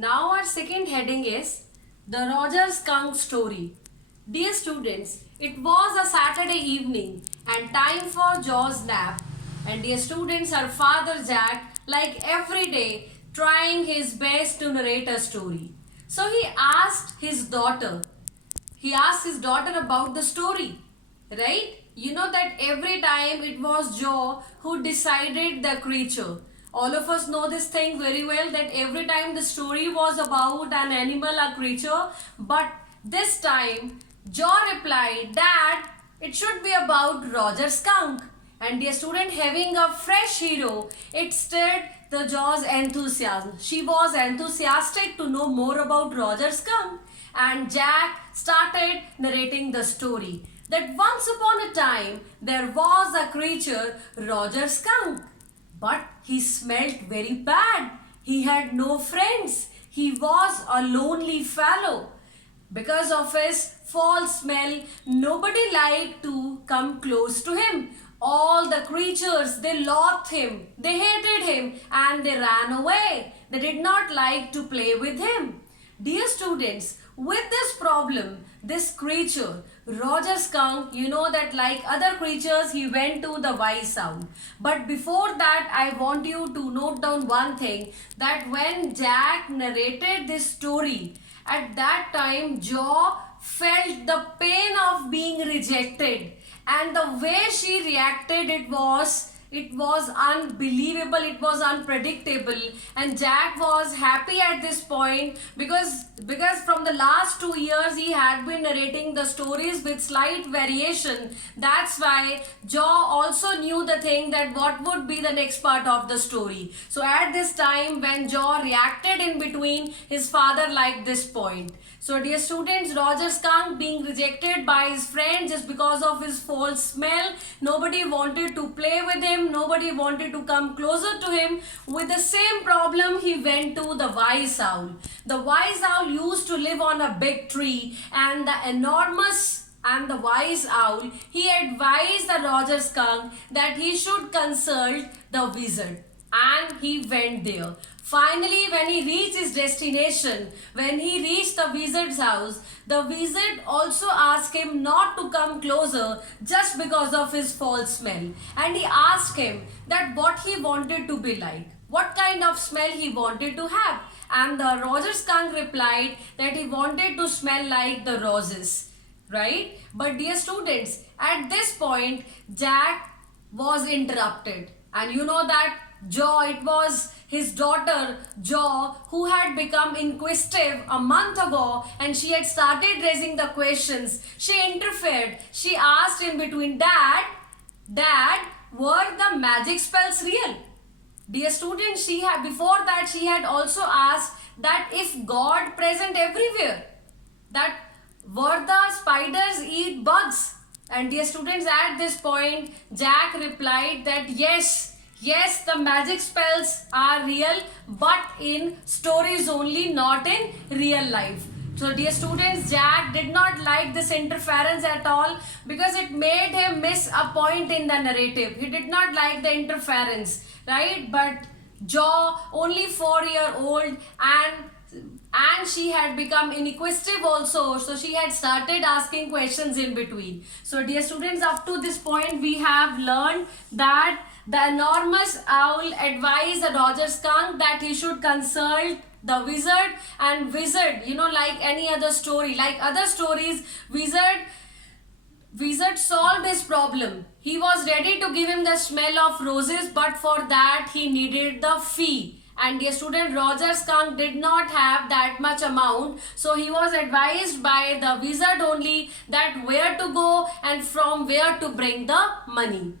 Now our second heading is the Roger Skunk story. Dear students, it was a Saturday evening and time for Joe's nap. And dear students, her father Jack, like every day, trying his best to narrate a story. So he asked his daughter about the story, right? You know that every time it was Joe who decided the creature. All of us know this thing very well, that every time the story was about an animal or creature, but this time Joe replied, Dad, it should be about Roger Skunk. And the student, having a fresh hero, it stirred the Joe's enthusiasm. She was enthusiastic to know more about Roger Skunk, and Jack started narrating the story. That once upon a time there was a creature, Roger Skunk. But he smelt very bad. He had no friends. He was a lonely fellow. Because of his foul smell, nobody liked to come close to him. All the creatures, they loathed him, they hated him, and they ran away. They did not like to play with him. Dear students, with this problem, this creature, Roger Skunk, you know that like other creatures, he went to the wise owl. But before that, I want you to note down one thing, that when Jack narrated this story, at that time, Joe felt the pain of being rejected. And the way she reacted, it was unbelievable, it was unpredictable, and Jack was happy at this point because from the last 2 years he had been narrating the stories with slight variation. That's why Joe also knew the thing that what would be the next part of the story. So at this time when Joe reacted in between, his father liked this point. So dear students, Roger Skunk being rejected by his friends just because of his foul smell, nobody wanted to play with him, nobody wanted to come closer to him. With the same problem, he went to the wise owl. The wise owl used to live on a big tree, and the wise owl, he advised the Roger Skunk that he should consult the wizard, and he went there. Finally, when he reached his destination, when he reached the wizard's house, the wizard also asked him not to come closer just because of his foul smell. And he asked him that what he wanted to be like, what kind of smell he wanted to have. And the Roger Skunk replied that he wanted to smell like the roses, right? But dear students, at this point, Jack was interrupted. And you know that Joe, it was his daughter Joe who had become inquisitive a month ago, and she had started raising the questions. She interfered. She asked in between, Dad, were the magic spells real? Dear students, before that she had also asked that if God present everywhere, that were the spiders eat bugs? And dear students, at this point Jack replied that yes, the magic spells are real, but in stories only, not in real life. So dear students, Jack did not like this interference at all because it made him miss a point in the narrative. He did not like the interference, right? But Joe, only 4-year-old, and she had become inquisitive also, so she had started asking questions in between. So dear students, up to this point we have learned that the enormous owl advised the Roger Skunk that he should consult the wizard, and wizard, you know, like any other story, like other stories, wizard solved his problem. He was ready to give him the smell of roses, but for that he needed the fee. And dear student, Roger Skunk did not have that much amount, so he was advised by the wizard only that where to go and from where to bring the money.